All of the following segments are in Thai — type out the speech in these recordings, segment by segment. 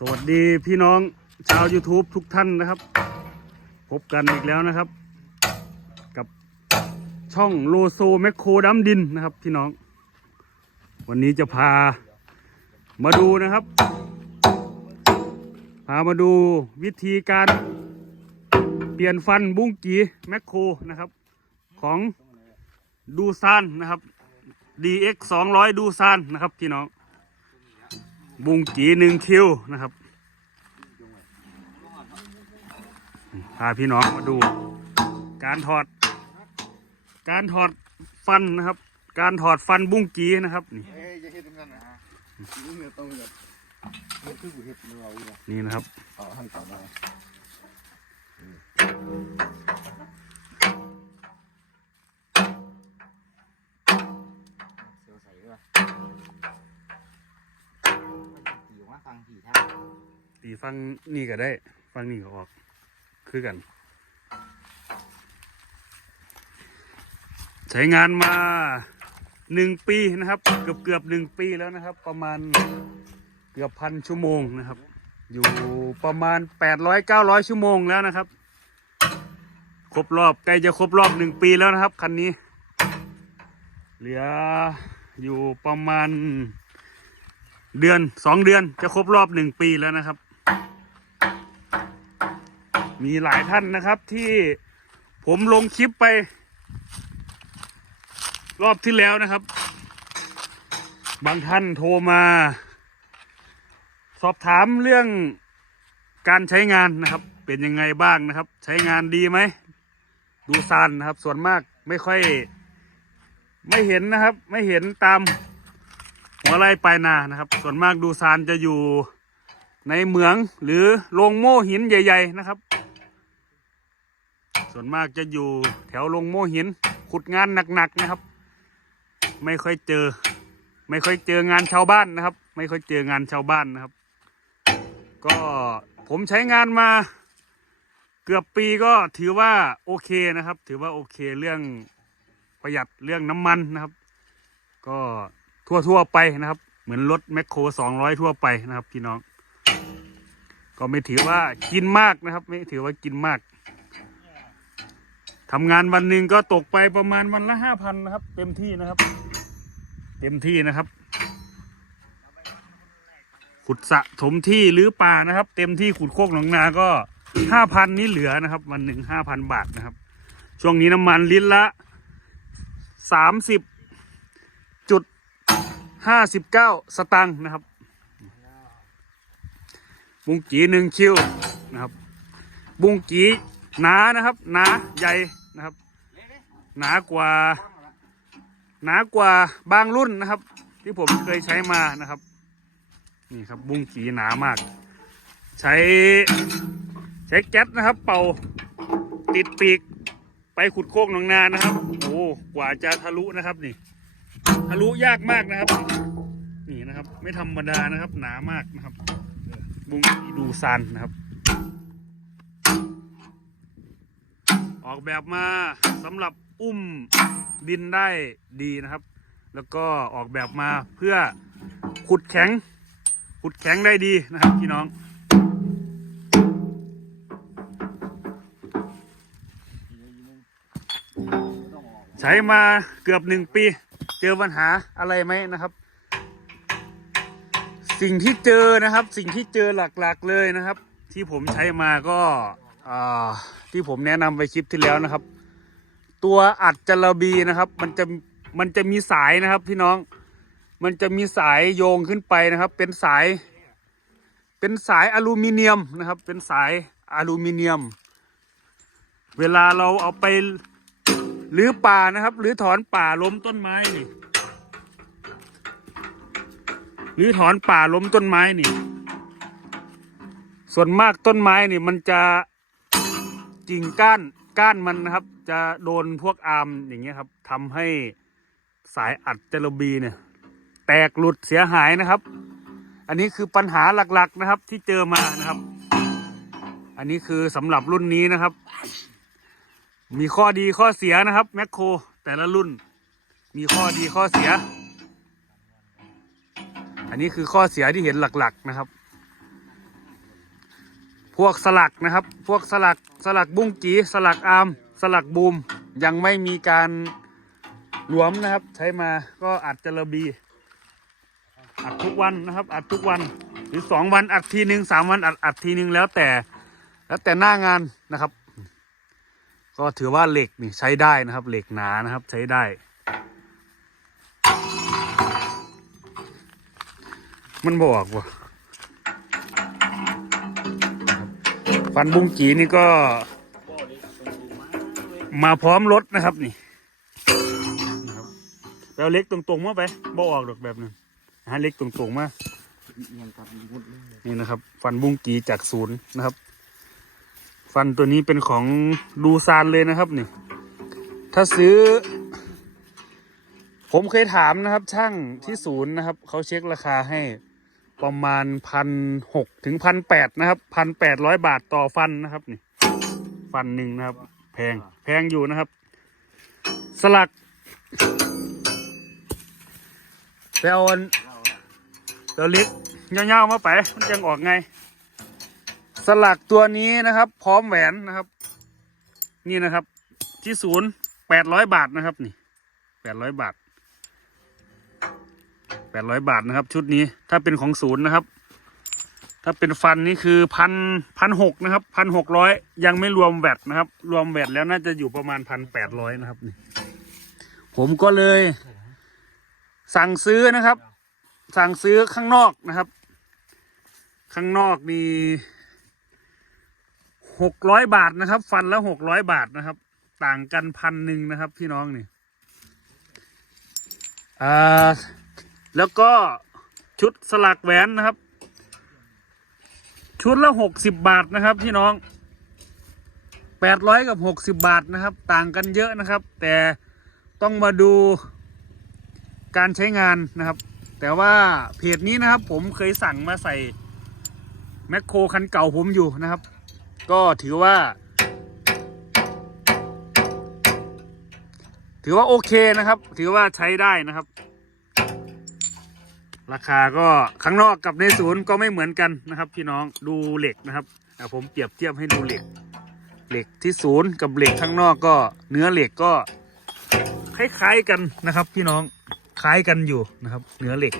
สวัสดีพี่น้องชาว YouTube ทุกท่านนะครับ พบกันอีกแล้วนะครับ กับช่องโลโซแมคโครดัมดินนะครับพี่น้อง วันนี้จะพามาดูนะครับ พามาดูวิธีการเปลี่ยนฟันบุ้งกีแมคโครนะครับ ของดูซานนะครับ DX 200 ดูซานนะครับพี่น้อง บุงกีหนึ่งคิวนะครับพาพี่น้องมาดู การถอด การถอดฟันนะครับ การถอดฟันบุ้งกีนะครับ นี่นี่นะครับเอาหั่นต่อ มาฟังผีท่าตีฟังนี่ก็ได้ ฟังนี่ก็ออก คือกัน ใช้งานมาหนึ่งปีนะครับ เกือบเกือบหนึ่งปีแล้วนะครับ ประมาณเกือบพันชั่วโมงนะครับ อยู่ประมาณแปดร้อยเก้าร้อยชั่วโมงแล้วนะครับ ครบรอบใกล้จะครบรอบหนึ่งปีแล้วนะครับคันนี้ เหลืออยู่ประมาณ เดือนสองเดือนจะครบรอบหนึ่งปีแล้วนะครับ มีหลายท่านนะครับที่ผมลงคลิปไป รอบที่แล้วนะครับ บางท่านโทรมา สอบถามเรื่องการใช้งานนะครับ เป็นยังไงบ้างนะครับ ใช้งานดีไหม ดูซานนะครับ ส่วนมากไม่ค่อย ไม่เห็นนะครับ ไม่เห็นตาม หัวไร่ปลายนานะครับ ส่วนมากดูซานจะอยู่ในเหมืองหรือโรงโม่หินใหญ่ ๆ นะครับ ส่วนมากจะอยู่แถวโรงโม่หิน ขุดงานหนักๆนะครับ ไม่ค่อยเจอ ไม่ค่อยเจองานชาวบ้านนะครับ ไม่ค่อยเจองานชาวบ้านนะครับ ก็ผมใช้งานมาเกือบปีก็ถือว่าโอเคนะครับ ถือว่าโอเคเรื่องประหยัดเรื่องน้ำมันนะครับ ก็ ทั่วทั่วๆไปนะครับ เหมือนรถแมคโครสองร้อยทั่วไปนะครับพี่น้อง ก็ไม่ถือว่ากินมากนะครับ ไม่ถือว่ากินมากทำงานวันหนึ่งก็ตกไปประมาณวันละห้าพันนะครับ เต็มที่นะครับ เต็มที่นะครับ ขุดสะถมที่หรือป่านะครับ เต็มที่ขุดโคกหนองนาก็ห้าพันนี้เหลือนะครับ วันหนึ่งห้าพันบาทนะครับ ช่วงนี้น้ำมันลิตรละสามสิบ ห้าสิบเก้าสตังค์นะครับบุงกีหนึ่งคิวนะครับ บุงกีหนานะครับ หนาใหญ่นะครับ หนากว่า หนากว่าบางรุ่นนะครับ ที่ผมเคยใช้มานะครับ นี่ครับบุ้งกีหนามาก ใช้ใช้แก๊สนะครับ เป่าติดปีกไปขุดโคกหนองนานะครับ โอ้กว่าจะทะลุนะครับนี่ ทะลุยากมากนะครับ นี่นะครับ ไม่ธรรมดานะครับ หนามากนะครับบุ้งกีดูซันนะครับ ออกแบบมาสำหรับอุ้มดินได้ดีนะครับ แล้วก็ออกแบบมาเพื่อขุดแข็ง ขุดแข็งได้ดีนะครับพี่น้องใช้มาเกือบหนึ่งปี เจอปัญหาอะไรไหมนะครับ สิ่งที่เจอนะครับ สิ่งที่เจอหลักๆเลยนะครับ ที่ผมใช้มาก็ที่ผมแนะนำไปคลิปที่แล้วนะครับ ตัวอัดจระบีนะครับ มันจะมันจะมีสายนะครับ พี่น้องมันจะมีสายโยงขึ้นไปนะครับ เป็นสาย เป็นสายอลูมิเนียมนะครับ เป็นสายอลูมิเนียม เวลาเราเอาไป หรือป่านะครับ หรือถอนป่าล้มต้นไม้นี่หรือถอนป่าล้มต้นไม้นี่ ส่วนมากต้นไม้นี่มันจะกิ่งก้านก้านมันนะครับ จะโดนพวกอาร์มอย่างเงี้ยครับทำให้สายอัดเจระบีเนี่ย แตกหลุดเสียหายนะครับ อันนี้คือปัญหาหลักๆนะครับที่เจอมานะครับ อันนี้คือสำหรับรุ่นนี้นะครับ มีข้อดีข้อเสียนะครับแมคโครแต่ละรุ่น มีข้อดีข้อเสีย อันนี้คือข้อเสียที่เห็นหลักๆนะครับ พวกสลักนะครับ พวกสลักสลักบุ้งกีสลักอาร์มสลักบูมยังไม่มีการหลวมนะครับ ใช้มาก็อัดจระบีอัดทุกวันนะครับ อัดทุกวันหรือสองวันอัดทีหนึ่งสามวันอัดอัดทีหนึ่งแล้วแต่ แล้วแต่หน้างานนะครับ ก็ถือว่าเหล็กนี่ใช้ได้นะครับ เหล็กหนานะครับใช้ได้ มันบอกว่าฟันบุ้งกีนี่ก็มาพร้อมรถนะครับนี่นะครับไปเอาเล็กตรงๆมาไปบ่ออกดอกแบบนั้นหาเล็กตรงๆมาเอียงมุดเลยนี่นะครับ ฟันบุ้งกีจากศูนย์นะครับ ฟันตัวนี้เป็นของดูซานเลยนะครับนี่ถ้าซื้อ ผมเคยถามนะครับ ช่างที่ศูนย์นะครับ เขาเช็คราคาให้ประมาณพันหกถึงพันแปดนะครับพันแปดร้อยบาทต่อฟันนะครับนี่ฟันหนึ่งนะครับ แพงแพงอยู่นะครับ สลักไปเอาอันเราเดี๋ยวเล็กเงาๆมาไป มันยังออกไง สลักตัวนี้นะครับ พร้อมแหวนนะครับ นี่นะครับ ที่ศูนย์แปดร้อยบาทนะครับ นี่แปดร้อยบาทแปดร้อยบาทนะครับ ชุดนี้ถ้าเป็นของศูนย์นะครับ ถ้าเป็นฟันนี่คือพันพันหกนะครับพันหกร้อยยังไม่รวมแวดนะครับ รวมแวดแล้วน่าจะอยู่ประมาณพันแปดร้อยนะครับนี่ผมก็เลย สั่งซื้อนะครับ สั่งซื้อข้างนอกนะครับ ข้างนอกมี หกร้อยบาทนะครับ ฟันละหกร้อยบาทนะครับ ต่างกันพันหนึ่งนะครับ พี่น้องนี่อ่าแล้วก็ชุดสลักแหวนนะครับ ชุดละหกสิบบาทนะครับ พี่น้องแปดร้อยกับหกสิบบาทนะครับ ต่างกันเยอะนะครับ แต่ต้องมาดูการใช้งานนะครับ แต่ว่าเพจนี้นะครับ ผมเคยสั่งมาใส่แมคโครคันเก่าผมอยู่นะครับ ก็ถือว่า ถือว่าโอเคนะครับ ถือว่าใช้ได้นะครับ ราคาก็ข้างนอกกับในศูนย์ก็ไม่เหมือนกันนะครับ พี่น้องดูเหล็กนะครับผมเปรียบเทียบให้ดูเหล็ก เหล็กที่ศูนย์กับเหล็กข้างนอกก็ เนื้อเหล็กก็คล้ายๆกันนะครับ พี่น้องคล้ายกันอยู่นะครับ เนื้อเหล็ก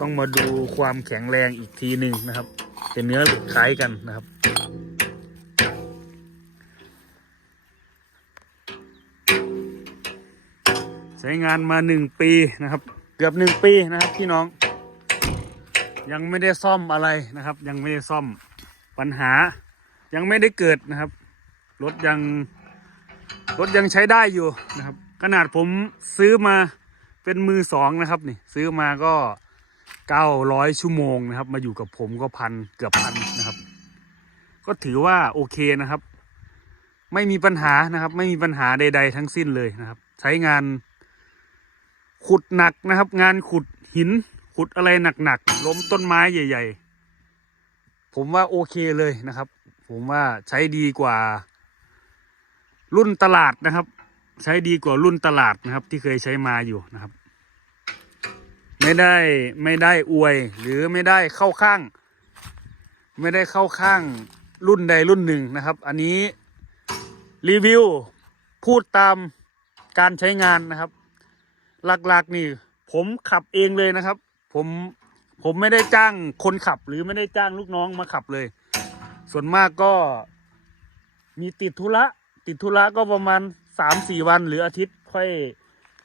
ต้องมาดูความแข็งแรงอีกทีหนึ่งนะครับ แต่เนื้อคล้ายกันนะครับ ใช้งานมาหนึ่งปีนะครับ เกือบหนึ่งปีนะครับพี่น้อง ยังไม่ได้ซ่อมอะไรนะครับ ยังไม่ได้ซ่อมปัญหา ยังไม่ได้เกิดนะครับรถยังรถยังใช้ได้อยู่นะครับ ขนาดผมซื้อมาเป็นมือสองนะครับนี่ซื้อมาก็ เก้าร้อยชั่วโมงนะครับ มาอยู่กับผมก็พันเกือบพันนะครับ ก็ถือว่าโอเคนะครับ ไม่มีปัญหานะครับ ไม่มีปัญหาใด ๆ ทั้งสิ้นเลยนะครับ ใช้งาน ขุดหนักนะครับ งานขุดหิน ขุดอะไรหนักๆล้มต้นไม้ใหญ่ ๆ ผมว่าโอเคเลยนะครับ ผมว่าใช้ดีกว่า รุ่นตลาดนะครับ ใช้ดีกว่ารุ่นตลาดนะครับ ที่เคยใช้มาอยู่นะครับ ไม่ได้ไม่ได้อวย หรือไม่ได้เข้าข้าง ไม่ได้เข้าข้างรุ่นใดรุ่นหนึ่งนะครับ อันนี้รีวิวพูดตามการใช้งานนะครับ หลักๆนี่ ผมขับเองเลยนะครับ ผมผมไม่ได้จ้างคนขับหรือไม่ได้จ้างลูกน้องมาขับเลย ส่วนมากก็มีติดธุระติดธุระก็ประมาณสามสี่วันหรืออาทิตย์ค่อย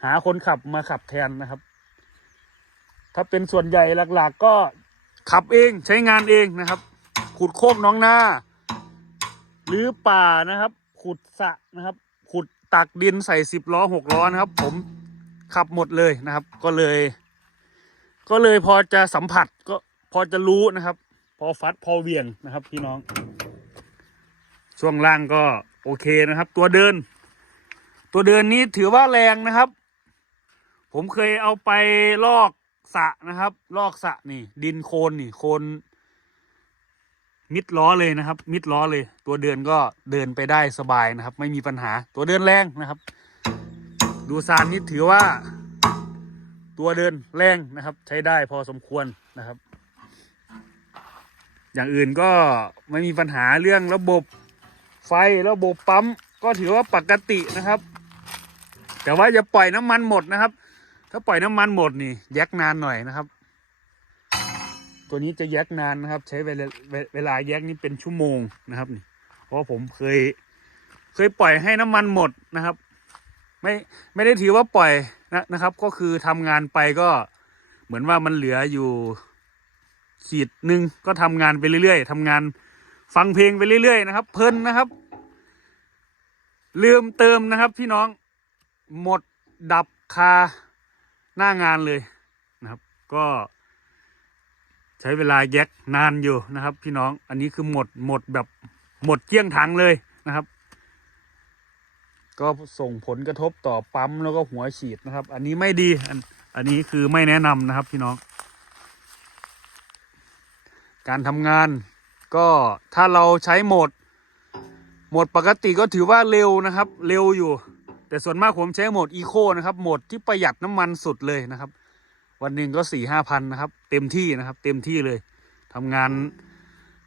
หาคนขับมาขับแทนนะครับ ถ้าเป็นส่วนใหญ่หลัก ๆ ก็ขับเองใช้งานเองนะครับ ขุดโคกน้องนาหรือป่านะครับ ขุดสะนะครับ ขุดตักดินใส่สิบล้อหกล้อนะครับ ผมขับหมดเลยนะครับ ก็เลย ก็เลยพอจะสัมผัสก็พอจะรู้นะครับ พอฟัดพอเวียงนะครับ พี่น้อง ช่วงล่างก็โอเคนะครับ ตัวเดิน ตัวเดินนี้ถือว่าแรงนะครับ ผมเคยเอาไปลอก สะนะครับ ลอกสะนี่ ดินโคลนนี่ โคลนมิดล้อเลยนะครับ มิดล้อเลย ตัวเดินก็เดินไปได้สบายนะครับ ไม่มีปัญหา ตัวเดินแรงนะครับ ดูซานนี่ถือว่า ตัวเดินแรงนะครับ ใช้ได้พอสมควรนะครับ อย่างอื่นก็ไม่มีปัญหาเรื่องระบบไฟระบบปั๊มก็ถือว่าปกตินะครับ แต่ว่าอย่าปล่อยน้ำมันหมดนะครับ ถ้าปล่อยน้ำมันหมดนี่แยกนานหน่อยนะครับ ตัวนี้จะแยกนานนะครับ ใช้เวลาเวลาแยกนี่เป็นชั่วโมงนะครับนี่เพราะผมเคย เคยปล่อยให้น้ำมันหมดนะครับ ไม่ไม่ได้ถือว่าปล่อยนะนะครับ ก็คือทำงานไปก็เหมือนว่ามันเหลืออยู่ขีดหนึ่งก็ทำงานไปเรื่อยๆทำงานฟังเพลงไปเรื่อยๆนะครับ เพลินนะครับ ลืมเติมนะครับพี่น้องหมดดับคา หน้างานเลยนะครับ ก็ใช้เวลาแยกนานอยู่นะครับ พี่น้องอันนี้คือหมดหมดแบบหมดเกลี้ยงถังเลยนะครับ ก็ส่งผลกระทบต่อปั๊มแล้วก็หัวฉีดนะครับ อันนี้ไม่ดีอันอันนี้คือไม่แนะนำนะครับ พี่น้อง การทำงานก็ถ้าเราใช้โหมดโหมดปกติก็ถือว่าเร็วนะครับ เร็วอยู่ แต่ส่วนมากผมใช้โหมดอีโคนะครับโหมดที่ประหยัดน้ำมันสุดเลยนะครับ วันหนึ่งก็สี่ห้าพันนะครับ เต็มที่นะครับ เต็มที่เลยทำงาน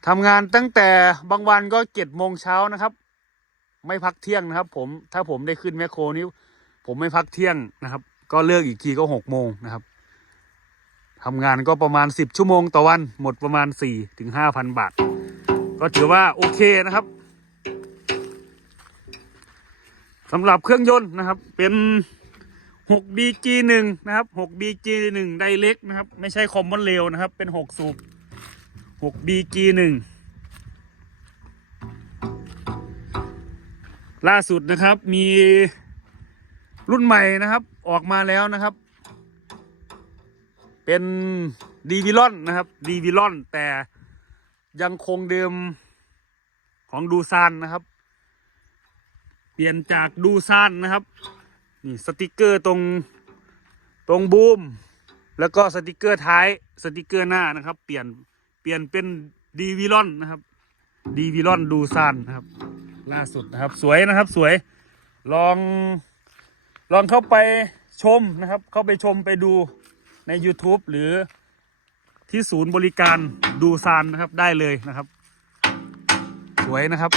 ทำงานตั้งแต่บางวันก็เจ็ดโมงเช้านะครับ ไม่พักเที่ยงนะครับ ผมถ้าผมได้ขึ้นแมคโครนี้ ผมไม่พักเที่ยงนะครับ ก็เลิกอีกทีก็หกโมงนะครับทำงานก็ประมาณสิบชั่วโมงต่อวัน หมดประมาณสี่ถึงห้าพันบาท ก็ถือว่าโอเคนะครับ สำหรับเครื่องยนต์นะครับ เป็น 6BG1 นะครับ 6BG1 ไดเล็กนะครับ ไม่ใช่คอมมอนเรลนะครับ เป็น 6 สูบ 6BG1 ล่าสุดนะครับมีรุ่นใหม่นะครับ ออกมาแล้วนะครับ เป็นดีวิลอนนะครับดีวิลอนแต่ยังคงเดิมของดูซานนะครับ เปลี่ยนจากดูซานนะครับ นี่สติกเกอร์ตรงตรงบูม แล้วก็สติกเกอร์ท้ายสติกเกอร์หน้านะครับ เปลี่ยนเปลี่ยนเป็นดีวิลอนนะครับดีวิลอนดูซานนะครับ ล่าสุดนะครับ สวยนะครับสวยลองลองเข้าไปชมนะครับ เข้าไปชมไปดูใน YouTube หรือที่ศูนย์บริการดูซานนะครับได้เลยนะครับ สวยนะครับ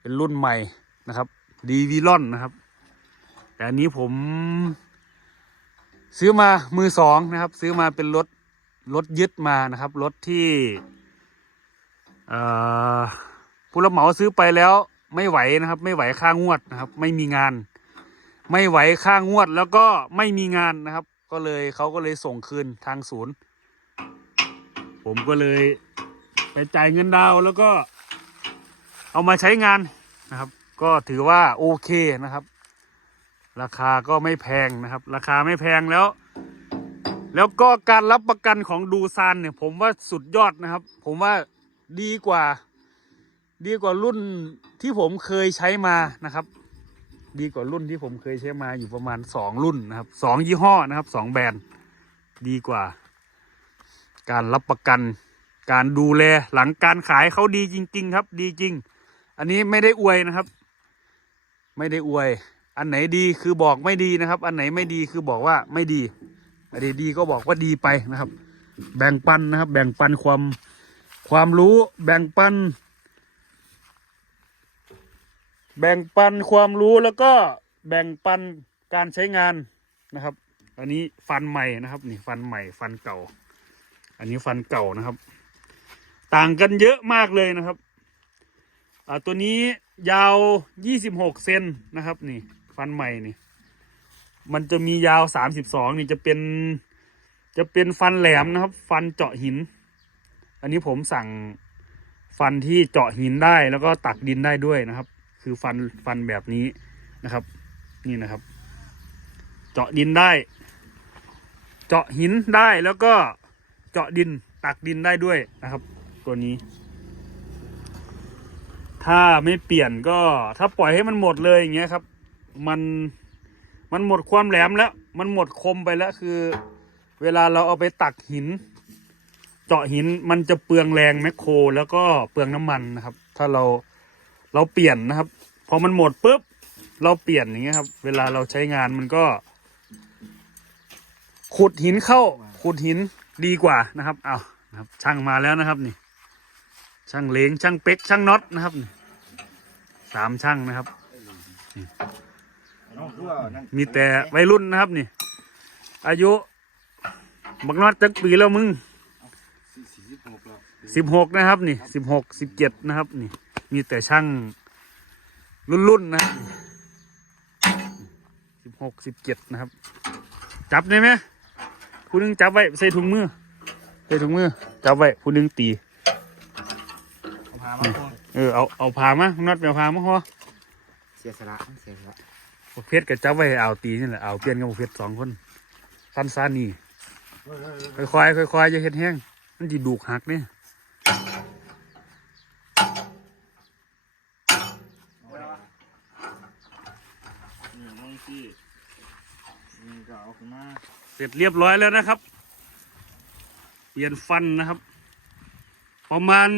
เป็นรุ่นใหม่นะครับดีวีลอนนะครับ แต่อันนี้ผม ซื้อมามือสองนะครับ ซื้อมาเป็นรถรถยึดมานะครับรถที่ผู้รับเหมาซื้อไปแล้วไม่ไหวนะครับ ไม่ไหวค่างวดนะครับ ไม่มีงาน ไม่ไหวค่างวดแล้วก็ไม่มีงานนะครับ ก็เลยเขาก็เลยส่งคืนทางศูนย์ ผมก็เลยไปจ่ายเงินดาวแล้วก็ เอามาใช้งานนะครับ ก็ถือว่าโอเคนะครับ ราคาก็ไม่แพงนะครับ ราคาไม่แพงแล้ว แล้วก็การรับประกันของดูซานเนี่ย ผมว่าสุดยอดนะครับ ผมว่าดีกว่า ดีกว่ารุ่นที่ผมเคยใช้มานะครับ ดีกว่ารุ่นที่ผมเคยใช้มาอยู่ประมาณสองรุ่นนะครับสองยี่ห้อนะครับสองแบรนด์ดีกว่า การรับประกันการดูแลหลังการขายเขาดีจริง ๆ ครับ ดีจริง อันนี้ไม่ได้อวยนะครับ ไม่ได้อวย อันไหนดีคือบอกไม่ดีนะครับ อันไหนไม่ดีคือบอกว่าไม่ดี อันไหนดีก็บอกว่าดีไปนะครับ แบ่งปันนะครับ แบ่งปันความความรู้ แบ่งปัน แบ่งปันความรู้แล้วก็แบ่งปันการใช้งานนะครับ อันนี้ฟันใหม่นะครับนี่ฟันใหม่ฟันเก่า อันนี้ฟันเก่านะครับ ต่างกันเยอะมากเลยนะครับ อ่าตัวนี้ยาว26เซนนะครับนี่ฟันใหม่นี่ มันจะมียาว32นี่จะเป็น จะเป็นฟันแหลมนะครับ ฟันเจาะหิน อันนี้ผมสั่งฟันที่เจาะหินได้แล้วก็ตักดินได้ด้วยนะครับ คือฟันฟันแบบนี้นะครับ นี่นะครับ เจาะดินได้ เจาะหินได้แล้วก็เจาะดินตักดินได้ด้วยนะครับ ตัวนี้ ถ้าไม่เปลี่ยนก็ถ้าปล่อยให้มันหมดเลยอย่างเงี้ยครับ มันมันหมดความแหลมแล้ว มันหมดคมไปแล้วคือ เวลาเราเอาไปตักหิน เจาะหินมันจะเปลืองแรงแมคโคร แล้วก็เปลืองน้ำมันนะครับ ถ้าเราเราเปลี่ยนนะครับพอมันหมดปุ๊บเราเปลี่ยนอย่างเงี้ยครับ เวลาเราใช้งานมันก็ ขุดหินเข้า ขุดหินดีกว่านะครับเอานะครับ ช่างมาแล้วนะครับนี่ ช่างเหลงช่างเป๊กช่างน็อตนะครับนี่สามช่างนะครับน้องคือว่านั่นมีแต่วัยรุ่นนะครับนี่ อายุบักน็อตจักปีแล้วมึงสี่สี่สิบหกแล้วสิบหกนะครับนี่สิบหกสิบเจ็ดนะครับนี่ มีแต่ช่างรุ่นๆนะครับสิบหกสิบเจ็ดนะครับ จับได้ไหมผู้หนึงจับไว้ใส่ถุงมือใส่ถุงมือจับไว้ผู้หนึงตี เอาพามาคน เออเอาเอาพามาน็อตไปเอาพามาพอเสียสละเสียสละประเพชรกับจับไว้ให้เอาตีนี่แหละเอาเปลี่ยนกับประเพชรสองคนคันซานี่เฮ้ยเฮ้ยเฮ้ยค่อยๆค่อยๆอย่าเฮ็ดแห้งมันจีดูกหักเนี่ยนี่น้องพี่นี่ก็เอาขึ้นมาเสร็จเรียบร้อยแล้วนะครับ เปลี่ยนฟันนะครับ ประมาณ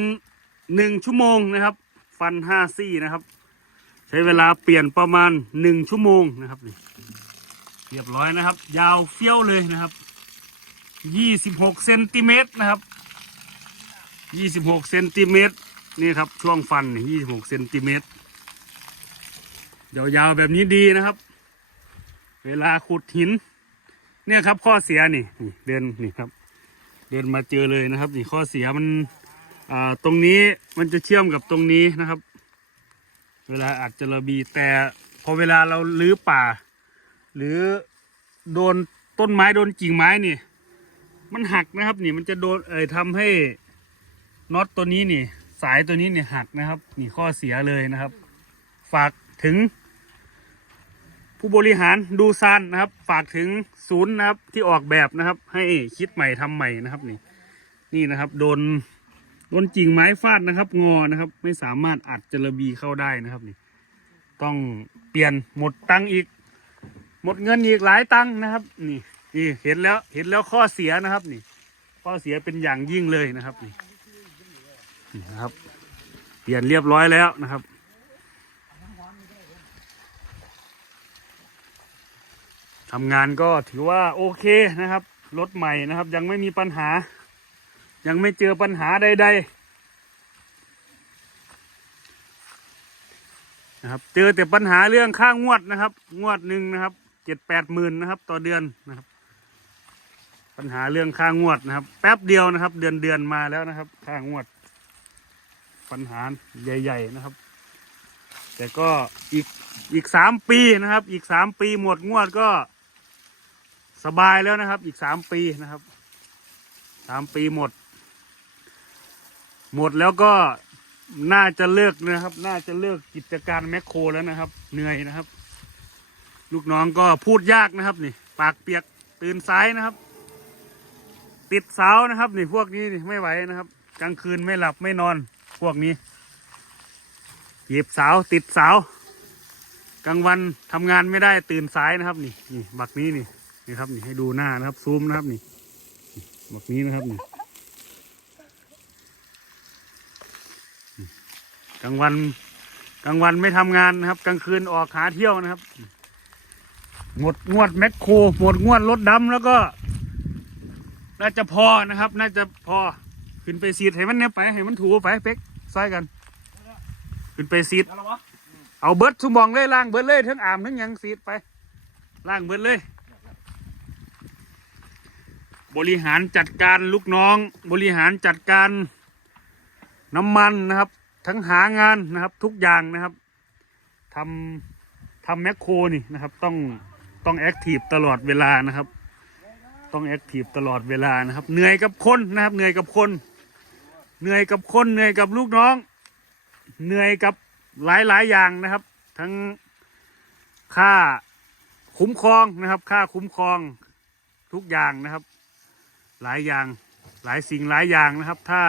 หนึ่งชั่วโมงนะครับ ฟันห้าซี่นะครับ ใช้เวลาเปลี่ยนประมาณหนึ่งชั่วโมงนะครับนี่เรียบร้อยนะครับ ยาวเฟี้ยวเลยนะครับยี่สิบหกเซนติเมตรนะครับยี่สิบหกเซนติเมตรนี่ครับช่วงฟันยี่สิบหกเซนติเมตรยาวๆแบบนี้ดีนะครับ เวลาขุดหิน เนี่ยครับข้อเสียนี่นี่เดินนี่ครับ เดินมาเจอเลยนะครับ นี่ข้อเสียมัน อ่าตรงนี้มันจะเชื่อมกับตรงนี้นะครับ เวลาอาจจะระบีแต่พอเวลาเราลื้อป่า หรือโดนต้นไม้โดนกิ่งไม้นี่ มันหักนะครับนี่มันจะโดนเอ่ยทำให้น็อตตัวนี้นี่ สายตัวนี้เนี่ยหักนะครับ นี่ข้อเสียเลยนะครับ ฝากถึง ผู้บริหารดูซานนะครับ ฝากถึงศูนย์นะครับที่ออกแบบนะครับ ให้คิดใหม่ทำใหม่นะครับ นี่ นี่นะครับ โดน โดนกิ่งไม้ฟาดนะครับ งอนะครับ ไม่สามารถอัดจระบีเข้าได้นะครับนี่ ต้องเปลี่ยนหมดตังค์อีก หมดเงินอีกหลายตังค์นะครับ นี่นี่เห็นแล้วเห็นแล้วข้อเสียนะครับ นี่ ข้อเสียเป็นอย่างยิ่งเลยนะครับ นี่นี่นะครับ เปลี่ยนเรียบร้อยแล้วนะครับทำงานก็ถือว่าโอเคนะครับรถใหม่นะครับ ยังไม่มีปัญหา ยังไม่เจอปัญหาใดๆนะครับ เจอแต่ปัญหาเรื่องค่างวดนะครับ งวดหนึ่งนะครับเจ็ดแปดหมื่นนะครับ ต่อเดือนนะครับ ปัญหาเรื่องค่างวดนะครับ แป๊บเดียวนะครับ เดือนเดือนมาแล้วนะครับ ค่างวด ปัญหาใหญ่ ๆนะครับ แต่ก็อีกอีกสามปีนะครับ อีกสามปีหมดงวดก็สบายแล้วนะครับ อีกสามปีนะครับสามปีหมด หมดแล้วก็น่าจะเลิกนะครับ น่าจะเลิกกิจการแมคโครแล้วนะครับ เหนื่อยนะครับ ลูกน้องก็พูดยากนะครับ นี่ ปากเปียกตื่นสายนะครับ ติดเสานะครับ นี่พวกนี้นี่ไม่ไหวนะครับ กลางคืนไม่หลับไม่นอน พวกนี้หยิบเสาติดเสากลางวันทำงานไม่ได้ตื่นสายนะครับ นี่นี่บักนี้นี่นี่ครับ นี่ให้ดูหน้านะครับซูมนะครับ นี่บักนี้นะครับนี่ กลางวันกลางวันไม่ทำงานนะครับ กลางคืนออกหาเที่ยวนะครับ หมดงวดแมคโครหมดงวดรถดำแล้วก็ น่าจะพอนะครับ น่าจะพอขึ้นไปซีดให้มันเนี่ยไปให้มันถูไปเป๊กซอยกัน ขึ้นไปซีดแล้วเหรอวะเอาเบิร์ดสมองเลยล่างเบิร์ดเลยทั้งอามทั้งหยังสีดไปล่างเบิร์ดเลย บริหารจัดการลูกน้อง บริหารจัดการน้ำมันนะครับ ทั้งหางานนะครับ ทุกอย่างนะครับทำทำแมคโครนี่นะครับ ต้องต้องแอคทีฟตลอดเวลานะครับ ต้องแอคทีฟตลอดเวลานะครับ เหนื่อยกับคนนะครับ เหนื่อยกับคน เหนื่อยกับคน เหนื่อยกับลูกน้อง เหนื่อยกับหลายหลายอย่างนะครับ ทั้งค่าคุ้มครองนะครับ ค่าคุ้มครองทุกอย่างนะครับ หลายอย่างหลายสิ่งหลายอย่างนะครับ ถ้า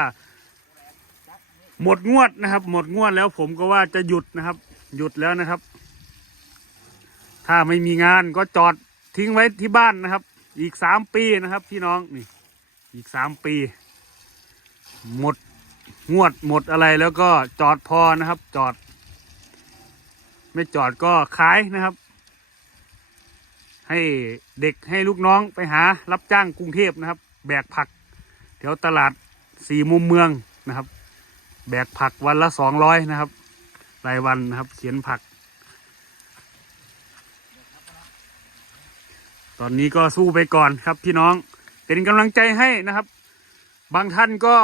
หมดงวดนะครับ หมดงวดแล้วผมก็ว่าจะหยุดนะครับ หยุดแล้วนะครับ ถ้าไม่มีงานก็จอดทิ้งไว้ที่บ้านนะครับ อีกสามปีนะครับ พี่น้องนี่อีกสามปี หมดงวดหมดอะไรแล้วก็จอดพอนะครับ จอด ไม่จอดก็ขายนะครับ ให้เด็กให้ลูกน้องไปหารับจ้างกรุงเทพนะครับ แบกผักแถวตลาดสี่มุมเมืองนะครับ แบกผักวันละสองร้อยนะครับ รายวันนะครับ เขียนผัก ตอนนี้ก็สู้ไปก่อนครับพี่น้องเป็นกำลังใจให้นะครับ บางท่านก็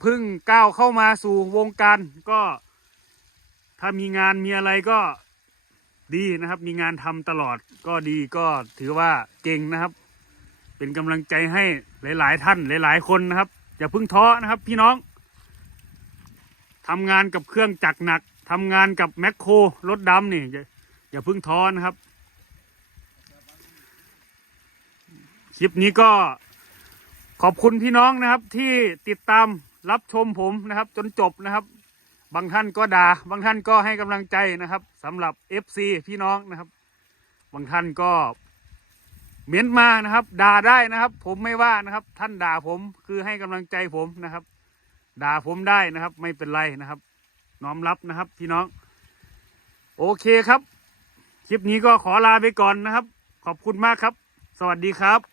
เพิ่งก้าวเข้ามาสู่วงการก็ ถ้ามีงานมีอะไรก็ดีนะครับ มีงานทำตลอดก็ดีก็ถือว่าเก่งนะครับ เป็นกำลังใจให้หลาย ๆ ท่านหลาย ๆ คนนะครับอย่าเพิ่งท้อนะครับ พี่น้อง ทำงานกับเครื่องจักรหนักทำงานกับแมคโครรถดำนี่อย่าอย่าเพิ่งท้อนะครับ คลิปนี้ก็ขอบคุณพี่น้องนะครับ ที่ติดตามรับชมผมนะครับ จนจบนะครับ บางท่านก็ด่าบางท่านก็ให้กำลังใจนะครับสำหรับ FC พี่น้องนะครับ บางท่านก็เม้นมานะครับด่าได้นะครับ ผมไม่ว่านะครับ ท่านด่าผมคือให้กำลังใจผมนะครับ ด่าผมได้นะครับ ไม่เป็นไรนะครับ น้อมรับนะครับ พี่น้อง โอเคครับ คลิปนี้ก็ขอลาไปก่อนนะครับ ขอบคุณมากครับ สวัสดีครับ